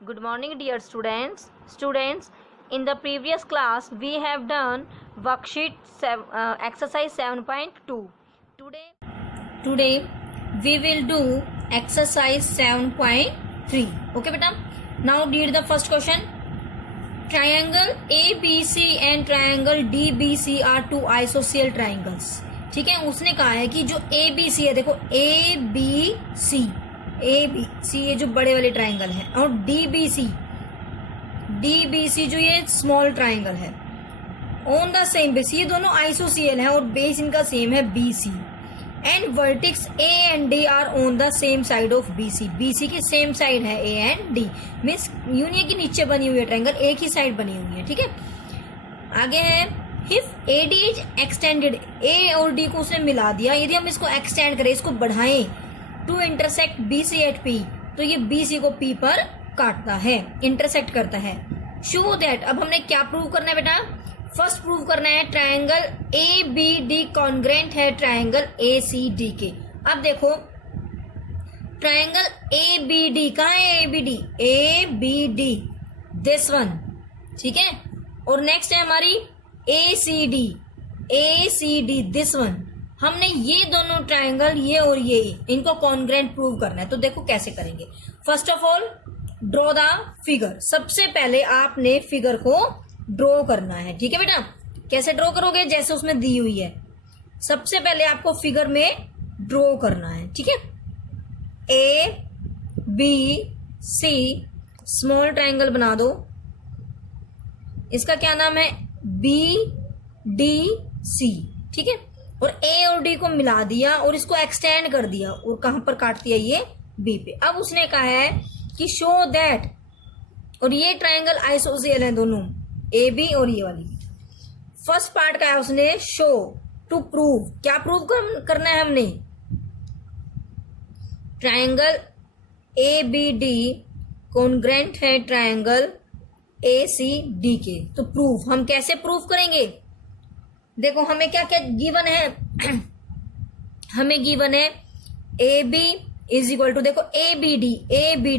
Good morning, dear students. Students, in the previous class, we have done worksheet exercise 7.2. Today, we will do exercise 7.3. Okay, beta. Now, read the first question. Triangle ABC and triangle DBC are two isosceles triangles. ठीक है, उसने कहा है कि जो ABC है, देखो ABC ये जो बड़े वाले ट्राइंगल है, और DBC जो ये स्मॉल ट्राइंगल है, ऑन द सेम बेस, ये दोनों आइसोसियल है और बेस इनका सेम है BC, and vertex A and D are on the same side of BC की सेम साइड है A and D, means union की नीचे बनी हुई है ट्राइंगल, एक ही साइड बनी हुई है। ठीक है, आगे है if AD is extended, A और D को उसने मिला दिया, यदि हम इसको एक्सटेंड करें, इसको बढ़ाएं to intersect BC at P, तो ये BC को P पर काटता है, इंटरसेक्ट करता है। शो दैट, अब हमने क्या प्रूव करना है बेटा? फर्स्ट प्रूव करना है ट्राइंगल ABD कॉन्ग्रेंट है ट्राइंगल ACD के। अब देखो ट्राइंगल ABD कहाँ है? ABD दिस वन, ठीक है, और नेक्स्ट है हमारी ACD दिस वन। हमने ये दोनों ट्राइंगल, ये और ये, इनको कॉन्ग्रेंट प्रूव करना है। तो देखो कैसे करेंगे। First of all draw the figure. सबसे पहले आपने फिगर को ड्रॉ करना है। ठीक है बेटा, कैसे ड्रॉ करोगे? जैसे उसमें दी हुई है, सबसे पहले आपको फिगर में ड्रॉ करना है। ठीक है, ABC स्मॉल ट्राइंगल बना दो, इसका क्या नाम है? BDC। ठीक है, और A और D को मिला दिया और इसको एक्सटेंड कर दिया, और कहां पर काट दिया? ये B पे। अब उसने कहा है कि शो दैट, और ये ट्राइंगल आइसोसियल है दोनों, AB और ये वाली। फर्स्ट पार्ट का है उसने शो टू प्रूव। क्या प्रूव करना है हमने? ट्राइंगल ABD कॉन्ग्रेंट है ट्राइंगल ACD के। तो प्रूफ हम कैसे प्रूफ करेंगे? देखो हमें क्या क्या गिवन है हमें गिवन है AB इज इक्वल टू, देखो ABD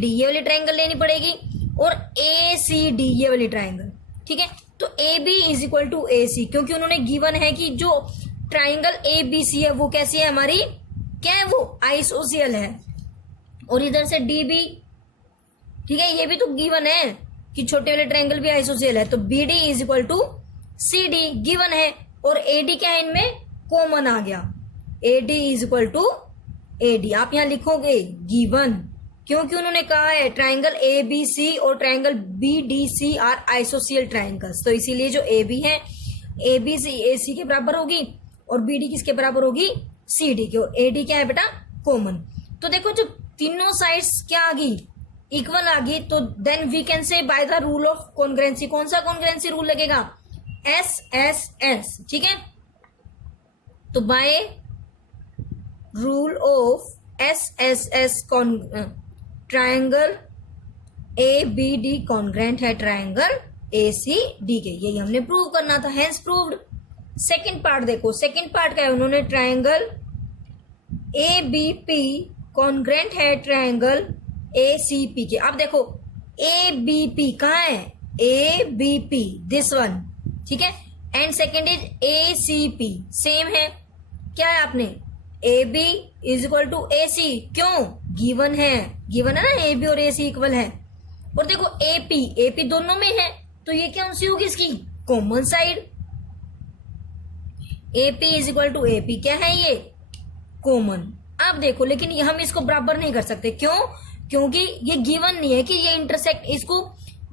ये वाली ट्राइंगल लेनी पड़ेगी, और ACD ये वाली ट्राइंगल। ठीक है, तो AB is equal to AC, क्योंकि उन्होंने गिवन है कि जो ट्राइंगल ABC है वो कैसी है हमारी? क्या है वो? आइसोसियल है। और इधर से DB, ठीक है, ये भी तो गिवन है कि छोटे वाले ट्राइंगल भी आइसोसियल है। तो BD is equal to CD given है, और AD क्या है? इनमें कॉमन आ गया, AD is equal to AD। आप यहां लिखोगे गिवन, क्योंकि उन्होंने कहा है ट्राइंगल ABC और triangle BDC are isosceles triangles, तो इसीलिए जो AB है ABC AC के बराबर होगी, और BD किसके बराबर होगी? CD के, और AD क्या है बेटा? कॉमन। तो देखो जो तीनों साइड्स क्या आ गई? इक्वल आ गई। तो then we can say by the rule of congruency. कौन सा कॉन्ग्रेंसी रूल लगेगा? SSS। ठीक है, तो by rule of SSS triangle ABD congruent है ट्राइंगल ACD के। यही हमने प्रूव करना था, हेंस प्रूव्ड। सेकंड पार्ट देखो, सेकंड पार्ट क्या है? उन्होंने ट्राइंगल ABP कॉन्ग्रेंट है ट्राइंगल ACP के। अब देखो ABP कहाँ है? ABP दिस वन, ठीक है, and second is ACP, same है। क्या है आपने? AB is equal to AC, क्यों? गिवन है ना, AB और AC इक्वल है। और देखो AP दोनों में है, तो ये क्या सी होगी? इसकी common side. AP is equal to AP, क्या है ये? कॉमन। अब देखो, लेकिन हम इसको बराबर नहीं कर सकते, क्यों? क्योंकि ये गिवन नहीं है कि ये इंटरसेक्ट, इसको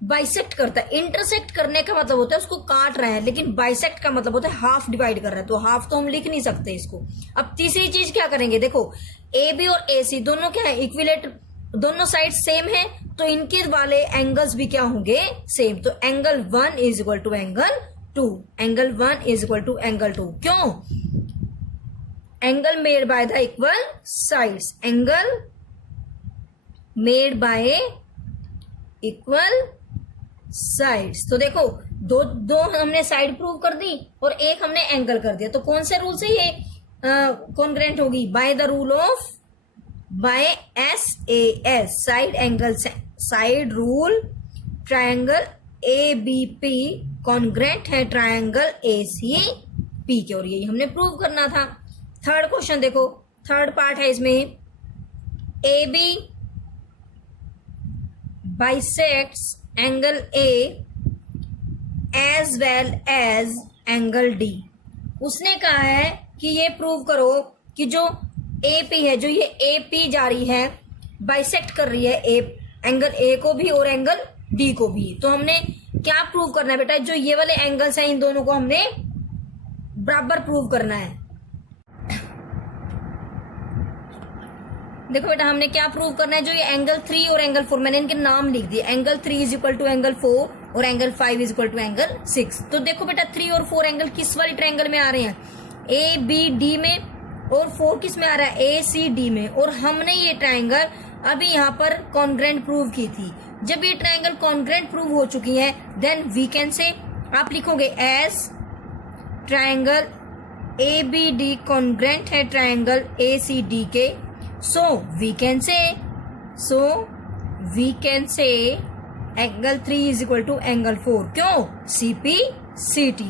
बाइसेक्ट करता है। इंटरसेक्ट करने का मतलब होता है उसको काट रहा है, लेकिन बाइसेक्ट का मतलब होता है हाफ डिवाइड कर रहा है, तो हाफ तो हम लिख नहीं सकते इसको। अब तीसरी चीज क्या करेंगे? देखो AB और AC दोनों क्या है? इक्विलेटर, दोनों साइड सेम है, तो इनके वाले एंगल्स भी क्या होंगे? सेम। तो angle 1 is equal to angle 2, angle 1 is equal to angle 2। क्यों? Angle made by the equal sides, angle made by equal sides. तो देखो दो हमने साइड प्रूव कर दी और एक हमने एंगल कर दिया, तो कौन से रूल से ये कॉन्ग्रेंट होगी? By the rule of, by SAS side angle side rule triangle A B P congruent है ट्रायंगल ए सी पी के, और यही हमने प्रूव करना था। थर्ड क्वेश्चन देखो, थर्ड पार्ट है इसमें, A B bisects angle A as well as angle D. उसने कहा है कि ये प्रूव करो कि जो ए पी है, जो ये ए पी जा रही है, बाइसेक्ट कर रही है एंगल ए को भी और एंगल डी को भी। तो हमने क्या प्रूव करना है बेटा, जो ये वाले एंगल्स हैं इन दोनों को हमने बराबर प्रूव करना है। देखो बेटा हमने क्या प्रूव करना है, जो ये एंगल 3 और एंगल 4, मैंने इनके नाम लिख दिए, angle 3 is equal to angle 4 और angle 5 is equal to angle 6। तो देखो बेटा 3 और 4 एंगल किस वाली ट्रायंगल में आ रहे हैं, ए बी डी में, और 4 किस में आ रहा है, ए सी डी में। और हमने ये ट्रायंगल अभी यहाँ पर कॉन्ग्रेंट प्रूव की थी। जब ये ट्रायंगल कॉन्ग्रेंट प्रूव हो चुकी है, देन वी कैन से, आप लिखोगे as triangle A B D congruent है ट्रायंगल ए सी डी के, so we can say angle 3 is equal to angle 4। क्यों, CP CT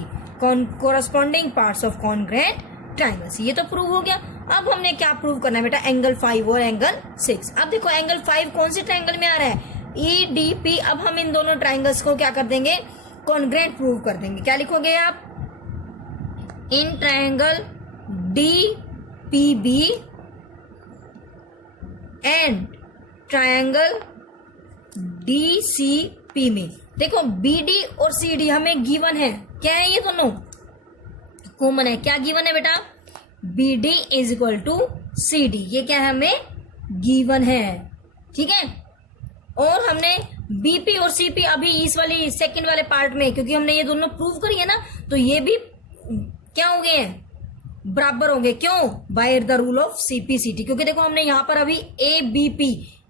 corresponding parts of congruent triangles। ये तो प्रूव हो गया। अब हमने क्या प्रूव करना है बेटा, एंगल 5 और एंगल 6। अब देखो एंगल 5 कौन से ट्रायंगल में आ रहा है, EDP। अब हम इन दोनों ट्रायंगल्स को क्या कर देंगे, कॉन्ग्रेंट प्रूव कर देंगे। क्या लिखोगे आप, in triangle DPB and triangle DCP में। देखो BD और CD हमें गिवन है, क्या है, ये दोनों कॉमन है। क्या गिवन है बेटा, BD is equal to CD, ये क्या है, हमें गिवन है, ठीक है। और हमने BP और CP अभी इस वाली सेकंड वाले पार्ट में, क्योंकि हमने ये दोनों प्रूव करी है ना, तो ये भी क्या हो गए हैं, बराबर होंगे। क्यों, by the rule of CPCT। क्योंकि देखो हमने यहाँ पर अभी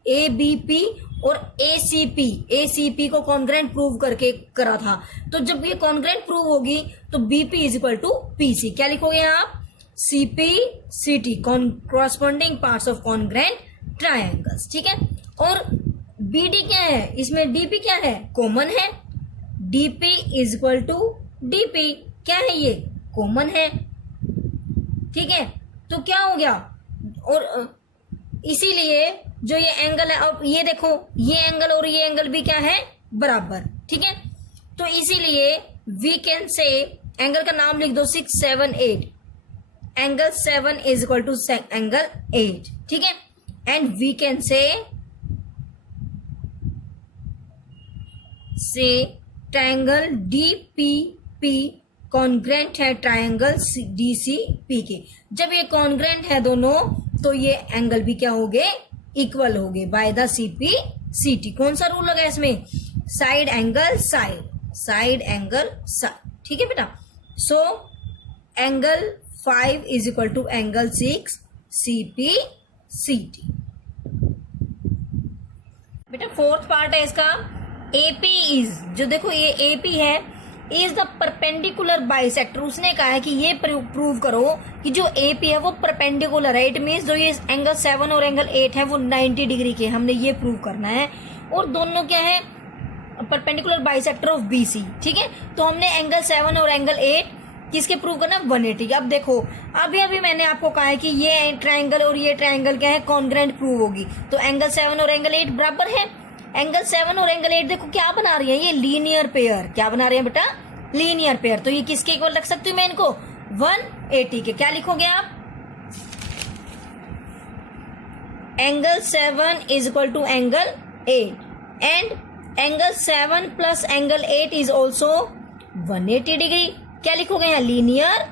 ABP और ACP को कॉन्ग्रेंट प्रूव करके करा था। तो जब ये कॉन्ग्रेंट प्रूव होगी तो BP is equal to PC। क्या लिखोगे आप, CPCT corresponding parts of congruent triangles, ठीक है। और BD क्या है, इसमें DP क्या है, कॉमन है। DP is equal to DP, क्या है, ये कॉमन है, ठीक है। तो क्या हो गया, और इसीलिए जो ये एंगल है, अब ये देखो ये एंगल और ये एंगल भी क्या है, बराबर, ठीक है। तो इसीलिए वी कैन से, एंगल का नाम लिख दो 6, 7, 8, angle 7 is equal to angle 8, ठीक है। And we can say triangle DPP congruent है ट्रायंगल DCP के। जब ये कॉन्ग्रेंट है दोनों, तो ये एंगल भी क्या हो गए, इक्वल हो गए बाय द CPCT। कौन सा रूल लगा इसमें, side angle side angle side, ठीक है बेटा। So angle 5 is equal to angle 6 CPCT। बेटा फोर्थ पार्ट है इसका, AP इज, जो देखो ये AP है, इज द परपेंडिकुलर बाइसेक्टर। उसने कहा है कि ये प्रूव करो कि जो AP है वो परपेंडिकुलर है। इट मीन्स जो ये एंगल 7 और एंगल 8 है वो 90 डिग्री के, हमने ये प्रूव करना है। और दोनों क्या है, परपेंडिकुलर बाइसेक्टर ऑफ BC, ठीक है। तो हमने एंगल 7 और एंगल 8 किसके प्रूव करना, 180। अब देखो अभी मैंने आपको कहा है कि ये ट्रायंगल और ये ट्रायंगल क्या है, कॉन्ग्रेंट प्रूव होगी। तो एंगल 7 और एंगल 8 बराबर है। एंगल 7 और एंगल 8 देखो क्या बना रही है, ये लीनियर पेयर। क्या बना रहे हैं बेटा, लीनियर पेयर। तो ये किसके इक्वल रख सकती हूँ मैं इनको, 180 के। क्या लिखोगे आप, angle 7 is equal to angle 8 and angle 7 plus angle 8 is also 180 degree. क्या लिखोगे यहाँ, लीनियर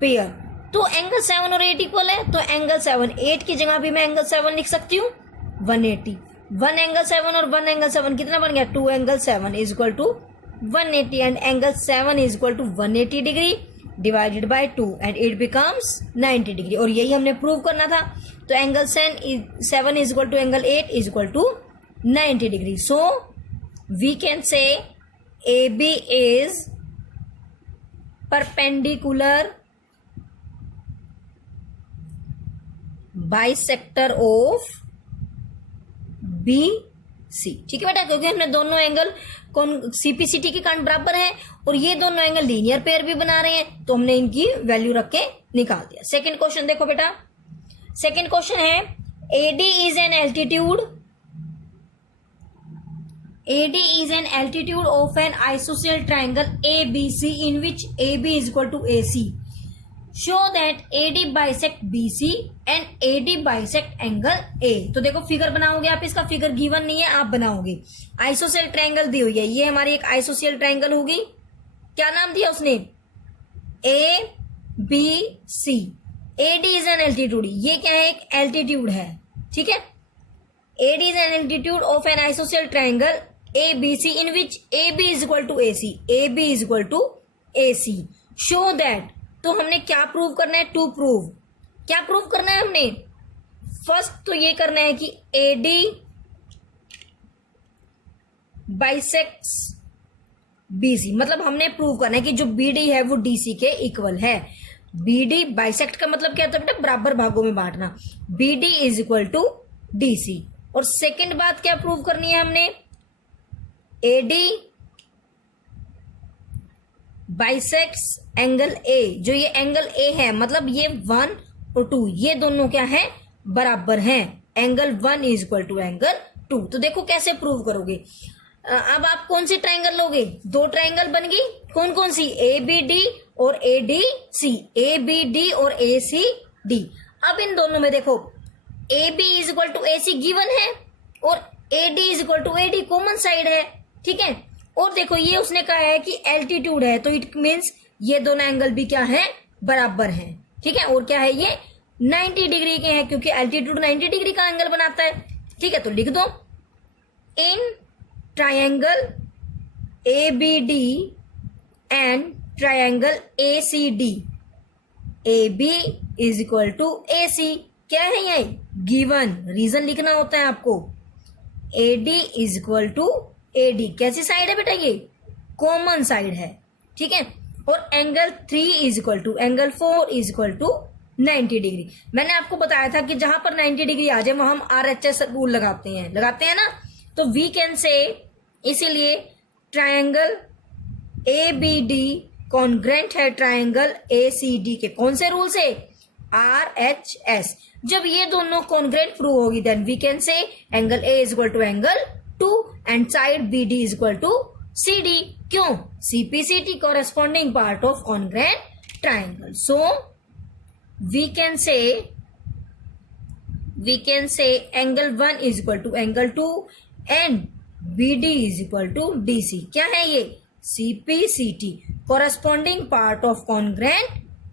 पेयर। तो एंगल 7 और 8 इक्वल है, तो एंगल 7 8 की जगह भी मैं एंगल 7 लिख सकती हूँ 180। 1 एंगल 7 और 1 एंगल 7 कितना बन गया, 2 angle 7 is equal to 180 and angle 7 is equal to 180 degree divided by 2 and it becomes 90 degree. और यही हमने प्रूव करना था। तो angle 7 is equal to angle 8 is equal to 90 degree. So we can say AB is perpendicular bisector of BC C. ठीक है बेटा, क्योंकि हमने दोनों एंगल कौन सीपीसीटी के कांट बराबर है और ये दोनों एंगल लीनियर पेयर भी बना रहे हैं, तो हमने इनकी वैल्यू रख के निकाल दिया। सेकंड क्वेश्चन देखो बेटा, सेकंड क्वेश्चन है AD is an altitude of an isosceles triangle ABC in which AB is equal to AC. Show that AD bisect BC and AD bisect angle A. तो देखो figure बनाओगे आप, इसका figure given नहीं है, आप बनाओगे। आइसोसेल ट्रायंगल दी हुई है, ये हमारी एक आइसोसेल ट्रायंगल होगी। क्या नाम दिया उसने? ABC। AD is an altitude, ये क्या है? एक एल्टीट्यूड है। ठीक है, AD is an altitude of an isosceles triangle ABC in which AB is equal to AC. AB is equal to AC. Show that, तो हमने क्या प्रूव करना है? To prove. क्या प्रूव करना है हमने? फर्स्ट तो ये करना है कि AD बाइसेक्ट्स BC, मतलब हमने प्रूव करना है कि जो BD है वो DC के इक्वल है। BD बाइसेक्ट का मतलब क्या होता है बेटा? बराबर भागों में बांटना। BD is equal to DC। और सेकेंड बात क्या प्रूव करनी है हमने? AD बाइसेक्ट्स एंगल A, जो ये एंगल A है, मतलब ये 1 और 2 ये दोनों क्या है? बराबर हैं। Angle 1 is equal to angle 2। तो देखो कैसे प्रूव करोगे। अब आप कौन सी ट्रायंगल लोगे? दो ट्रायंगल बन गई, कौन कौन सी? ABD और ADC, ABD और ACD। अब इन दोनों में देखो AB is equal to AC given है और AD is equal to AD common side है। ठीक है, और देखो ये उसने कहा है कि एल्टीट्यूड है, तो इट मीन्स ये दोनों एंगल भी क्या है? बराबर हैं। ठीक है, और क्या है? ये 90 डिग्री के हैं, क्योंकि एल्टीट्यूड 90 डिग्री का एंगल बनाता है। ठीक है, तो लिख दो in triangle ABD and triangle ACD, AB is equal to AC। क्या है ये? गिवन। रीजन लिखना होता है आपको। AD is equal to AD कैसी साइड है बेटा? ये कॉमन साइड है। ठीक है, और angle 3 is equal to angle 4 is equal to 90 degree. मैंने आपको बताया था कि जहां पर 90 डिग्री आ जाए वहां हम RHS रूल लगाते हैं ना। तो वी कैन से, इसीलिए ट्रायंगल ABD कॉन्ग्रेंट है ट्रायंगल ACD के। कौन से रूल से? RHS। जब ये दोनों कॉन्ग्रेंट प्रूव होगी then we can say angle A is equal to angle 2 and side BD is equal to CD। क्यों? CPCT corresponding part of congruent triangle. So we can say angle 1 is equal to angle 2 and BD is equal to DC. क्या है ये? CPCT corresponding part of congruent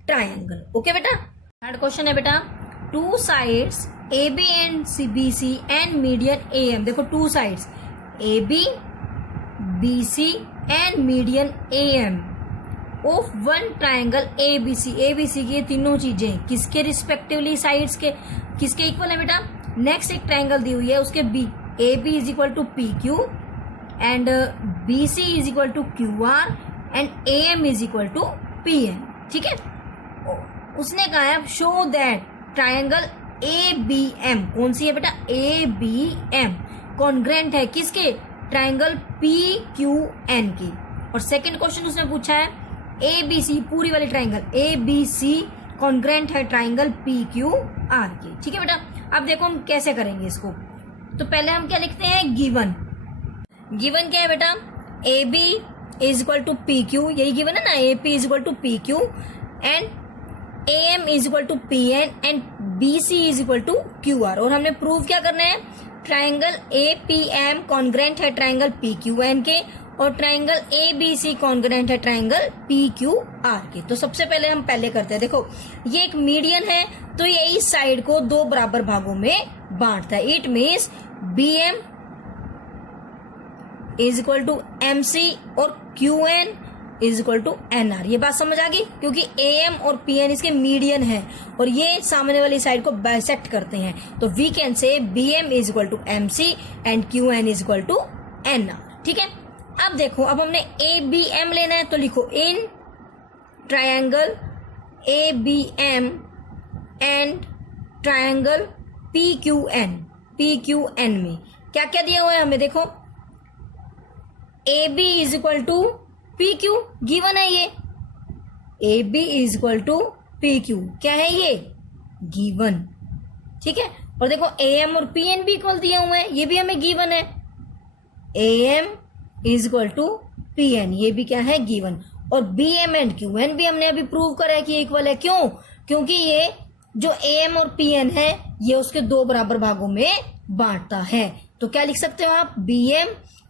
triangle. Okay बेटा, third question है बेटा, two sides AB and CBC and median AM। देखो two sides AB, BC and median AM of one triangle ABC। ABC की ये तीनों चीजें किसके रिस्पेक्टिवली साइड्स के किसके इक्वल है बेटा? नेक्स्ट एक ट्रायंगल दी हुई है, उसके AB is equal to PQ and BC is equal to QR and AM is equal to PM। ठीक है, उसने कहा है शो दैट ट्रायंगल ABM, कौन सी है बेटा? ABM कॉन्ग्रेंट है किसके? ट्रायंगल PQN की। और सेकंड क्वेश्चन उसने पूछा है ABC, पूरी वाली ट्रायंगल ABC कॉन्ग्रेंट है ट्रायंगल PQR की। ठीक है बेटा, अब देखो हम कैसे करेंगे इसको। तो पहले हम क्या लिखते हैं? गिवन। गिवन क्या है बेटा? AB is equal to PQ, यही गिवन है ना। AP is equal to PQ and AM is equal to PN and BC is equal to QR। और हमने प्रूव क्या करना है? ट्रायंगल APM कॉन्ग्रेंट है ट्रायंगल PQN के और ट्रायंगल ABC कॉन्ग्रेंट है ट्रायंगल PQR के। तो सबसे पहले हम करते हैं, देखो ये एक मीडियन है, तो ये इस साइड को दो बराबर भागों में बांटता है। It means BM is equal to MC और QN is equal to NR। ये बात समझ आ गई, क्योंकि AM और PN इसके मीडियन है और ये सामने वाली साइड को बाइसेक्ट करते हैं। तो we can say BM is equal to MC and QN is equal to NR। ठीक है, अब देखो, अब हमने ABM लेना है, तो लिखो in triangle ABM and triangle PQN में क्या क्या दिया हुआ है हमें, देखो A B is equal to P Q, given है ये। A B is equal to P Q, क्या है ये, गिवन, ठीक है। और देखो ए एम और पी एन भी इक्वल दिए हुए हैं, ये भी हमें गिवन है। A M is equal to P N, ये भी क्या है, गिवन। और B M and Q N भी हमने अभी प्रूव करा है कि इक्वल है। क्यों, क्योंकि ये जो ए एम और पी एन है ये उसके दो बराबर भागों में बांटता है। तो क्या लिख सकते हो आप, B M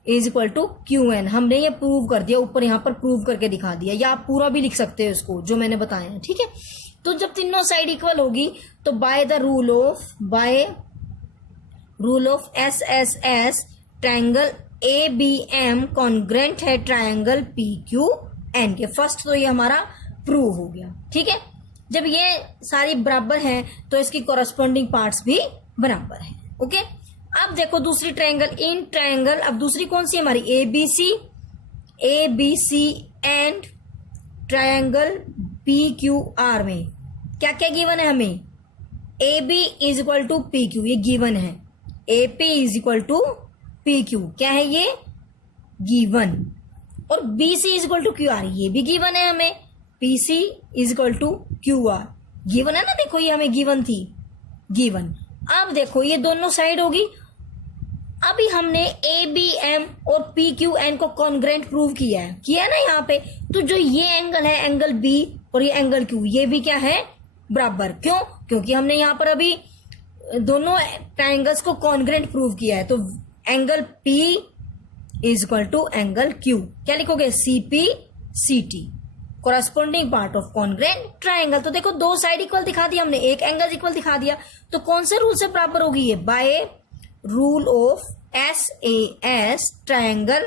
is equal to Q N. हमने ये प्रूव कर दिया, ऊपर यहाँ पर प्रूव करके दिखा दिया, या आप पूरा भी लिख सकते हो इसको जो मैंने बताया है, ठीक है। तो जब तीनों साइड इक्वल होगी तो by rule of S S S triangle A B M congruent है ट्रायंगल पी क्यू एन के। फर्स्ट तो ये हमारा प्रूव हो गया, ठीक है। जब ये सारी बराबर हैं तो इसकी कॉरस्पॉन्डिंग पार्ट्स भी बराबर हैं, ओके। अब देखो दूसरी ट्रायंगल, इन ट्रायंगल, अब दूसरी कौन सी हमारी, A B C and triangle P Q R में क्या क्या गिवन है हमें, A B is equal to P Q, ये गिवन है। A P is equal to P Q, क्या है ये, गिवन। और B C is equal to Q R, ये भी गिवन है हमें। P C is equal to Q R, given है ना, देखो ये हमें गिवन थी, गिवन। अब देखो ये दोनों साइड होगी। अभी हमने ए बी एम और पी क्यू एन को कॉन्ग्रेंट प्रूव किया है ना यहाँ पे। तो जो ये एंगल है, एंगल बी और ये एंगल क्यू, ये भी क्या है, बराबर। क्यों, क्योंकि हमने यहाँ पर अभी दोनों ट्रायंगल्स को कॉन्ग्रेंट प्रूव किया है। तो angle P is equal to angle Q, क्या लिखोगे, C P C T, corresponding part of congruent triangle. तो देखो दो साइड इक्वल दिखा दिया हमने, एक एंगल इक्वल दिखा दिया। तो कौन से रूल से बराबर होगी ये, by rule of S A S triangle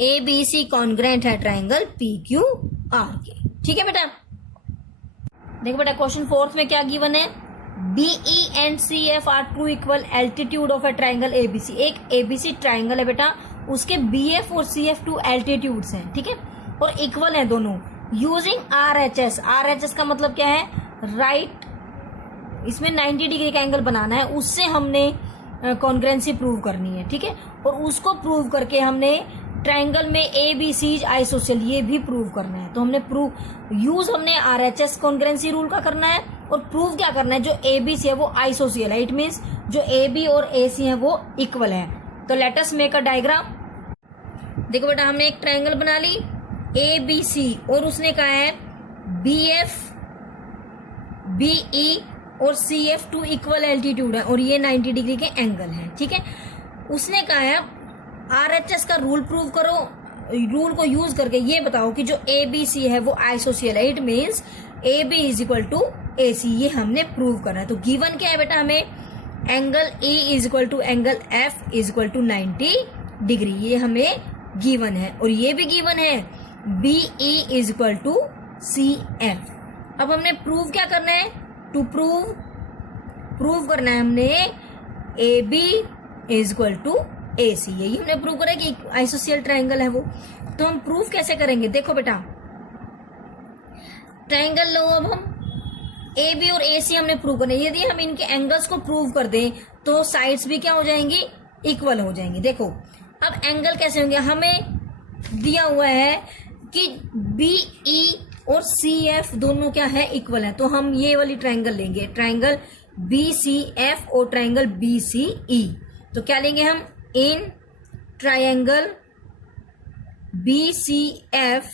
A B C congruent है ट्रायंगल पी क्यू आर के, ठीक है बेटा। देखो बेटा क्वेश्चन फोर्थ में क्या गिवन है, B E and C F are two equal altitude of a triangle ABC. एक एबीसी ट्रायंगल है बेटा, उसके बी एफ और सी एफ टू एल्टीट्यूड्स हैं, ठीक है, और इक्वल है दोनों। Using are H S, are H S का मतलब क्या है, राइट, इसमें 90 डिग्री का एंगल बनाना है, उससे हमने कॉन्ग्रेंसी प्रूव करनी है, ठीक है। और उसको प्रूव करके हमने ट्रायंगल में ए बी सी आइसोसियल, ये भी प्रूव करना है। तो हमने हमने आर एच एस कॉन्ग्रेंसी रूल का करना है, और प्रूव क्या करना है, जो ए बी सी है वो आइसोसियल है, इट मीन्स जो ए बी और ए सी है वो इक्वल है। तो late us make a diagram. देखो बेटा हमने एक ट्रायंगल बना ली ए बी सी, और उसने कहा है बी एफ बी ई और C F two equal altitude है, और ये 90 डिग्री के एंगल है, ठीक है। उसने कहा है आर एच एस का रूल प्रूव करो, रूल को यूज करके ये बताओ कि जो ए बी सी है वो आइसोसियल है, it means A B is equal to A C, ये हमने प्रूव करना है। तो गिवन क्या है बेटा हमें, angle E is equal to angle F is equal to 90 degree, ये हमें गिवन है। और ये भी गिवन है B E is equal to C F. अब हमने प्रूव क्या करना है, टू प्रूव करना है हमने A B is equal to A C, यही हमने प्रूव करा कि आइसोसियल ट्रायंगल है वो। तो हम प्रूव कैसे करेंगे, देखो बेटा ट्रायंगल लो, अब हम ए बी और ए सी हमने प्रूव करना है। यदि हम इनके एंगल्स को प्रूव कर दें तो साइड्स भी क्या हो जाएंगी, इक्वल हो जाएंगी। देखो अब एंगल कैसे होंगे, हमें दिया हुआ है कि बी ई और सी एफ दोनों क्या है, इक्वल है। तो हम ये वाली ट्रायंगल लेंगे, ट्रायंगल बी सी एफ और ट्रायंगल बी सी ई। तो क्या लेंगे हम, in triangle B C F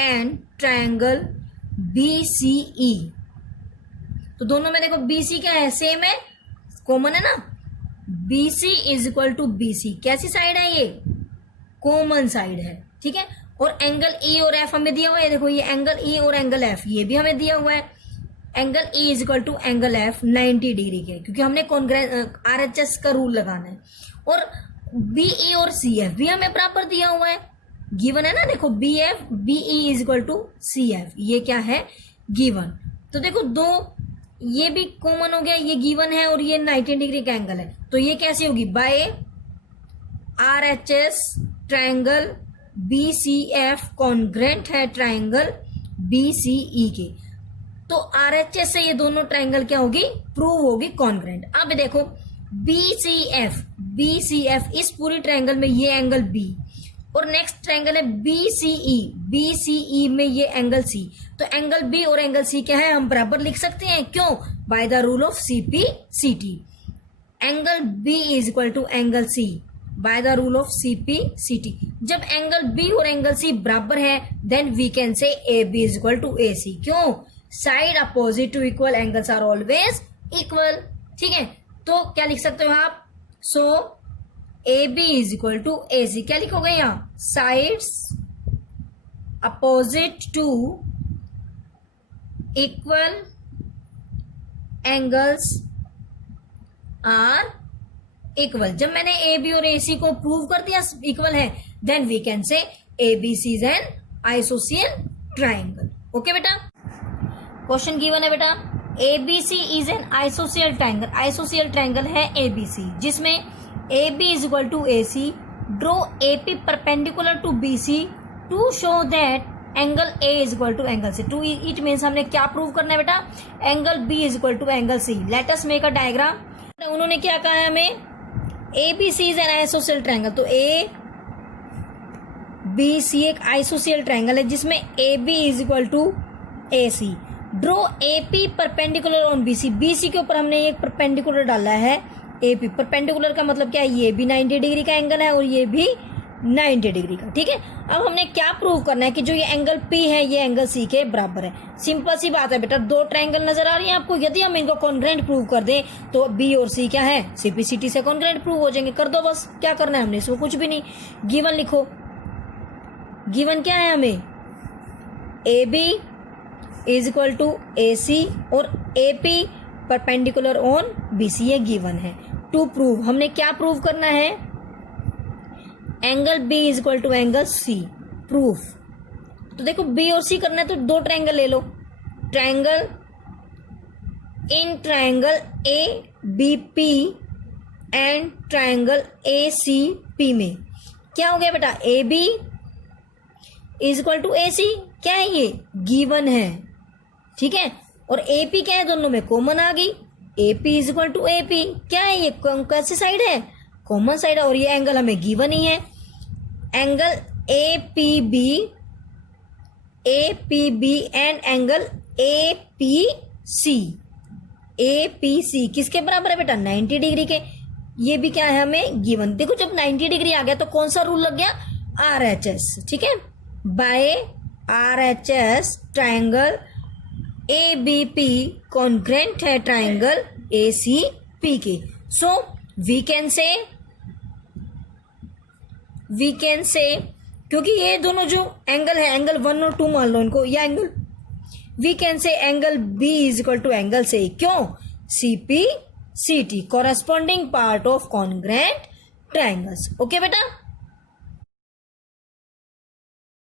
and triangle B C E. तो दोनों में देखो बी सी क्या है, सेम है, कॉमन है ना। B C is equal to B C, कैसी साइड है ये, कॉमन साइड है, ठीक है। और एंगल ई और एफ हमें दिया हुआ है, देखो ये एंगल ई और एंगल एफ ये भी हमें दिया हुआ है। Angle E is equal to angle F 90 degree के, क्योंकि हमने आर एच एस का रूल लगाना है। और बी ई और सी एफ भी हमें बराबर दिया हुआ है, गिवन है ना। देखो B F B E is equal to C F, ये क्या है, गिवन। तो देखो दो ये भी कॉमन हो गया, ये गिवन है और ये 90 डिग्री का एंगल है। तो ये कैसे होगी, by R H S triangle B C F congruent है ट्रायंगल बी सी ई के। तो आर एच एस से ये दोनों ट्रायंगल क्या होगी, प्रूव होगी कॉन्ग्रेंट। अब देखो BCF इस पूरी ट्रायंगल में ये एंगल B, और नेक्स्ट ट्रायंगल है BCE में ये एंगल C। तो एंगल B और एंगल C क्या है, हम बराबर लिख सकते हैं। क्यों? By the rule of CPCT। Angle B is equal to angle C by the rule of CPCT। जब एंगल B और एंगल C बराबर है then we can say AB is equal to AC। क्यों? Side opposite to equal angles are always equal. ठीक है, तो क्या लिख सकते हो आप? So AB is equal to AC। क्या लिखोगे यहाँ? Sides opposite to equal angles are equal. जब मैंने AB और AC को प्रूव कर दिया इक्वल है then we can say ABC is an isosceles triangle. Okay बेटा, क्वेश्चन गिवन है बेटा, ABC is an isosceles triangle. Isosceles triangle है ABC जिसमें AB is equal to AC। Draw AP perpendicular to BC to show that angle A is equal to angle C। To it means हमने क्या prove करना है बेटा? Angle B is equal to angle C। Let us make a diagram. उन्होंने क्या कहा है हमें? ABC is an isosceles triangle. तो ABC एक आइसोसियल ट्राइंगल है जिसमें AB is equal to AC। Draw AP perpendicular on BC। BC के ऊपर हमने एक परपेंडिकुलर डाला है AP। परपेंडिकुलर का मतलब क्या है? ये भी 90 डिग्री का एंगल है और ये भी 90 डिग्री का। ठीक है, अब हमने क्या प्रूव करना है कि जो ये एंगल P है ये एंगल C के बराबर है। सिंपल सी बात है बेटा, दो ट्रायंगल नजर आ रही है आपको, यदि हम इनको कॉन्ग्रुएंट प्रूव कर दें तो B और C क्या है? CPCT से कॉन्ग्रुएंट प्रूव हो जाएंगे। कर दो बस, क्या करना है हमने, इसमें कुछ भी नहीं। गिवन लिखो। गिवन क्या है हमें? AB is equal to AC और AP परपेंडिकुलर ऑन BC, ये गिवन है। टू प्रूव हमने क्या प्रूव करना है? Angle B is equal to angle C। Proof तो देखो B और C करना है तो दो ट्रायंगल ले लो। Triangle in triangle ABP and triangle ACP में क्या हो गया बेटा? AB is equal to AC। क्या है ये? गिवन है। ठीक है, और AP क्या है? दोनों में कॉमन आ गई। AP is equal to AP। क्या है ये? कैसी साइड है? कॉमन साइड है, और ये एंगल हमें गिवन ही है। Angle APB and angle APC किसके बराबर है बेटा? 90 डिग्री के। ये भी क्या है? हमें गिवन। देखो जब 90 डिग्री आ गया तो कौन सा रूल लग गया? RHS। ठीक है, by RHS triangle ABP congruent है ट्रायंगल ACP के। सो वी कैन से क्योंकि ये दोनों जो एंगल है, एंगल 1 और 2 मान लो इनको, या angle we can say angle B is equal to angle C. क्यों? CPCT corresponding part of congruent triangles. Okay बेटा।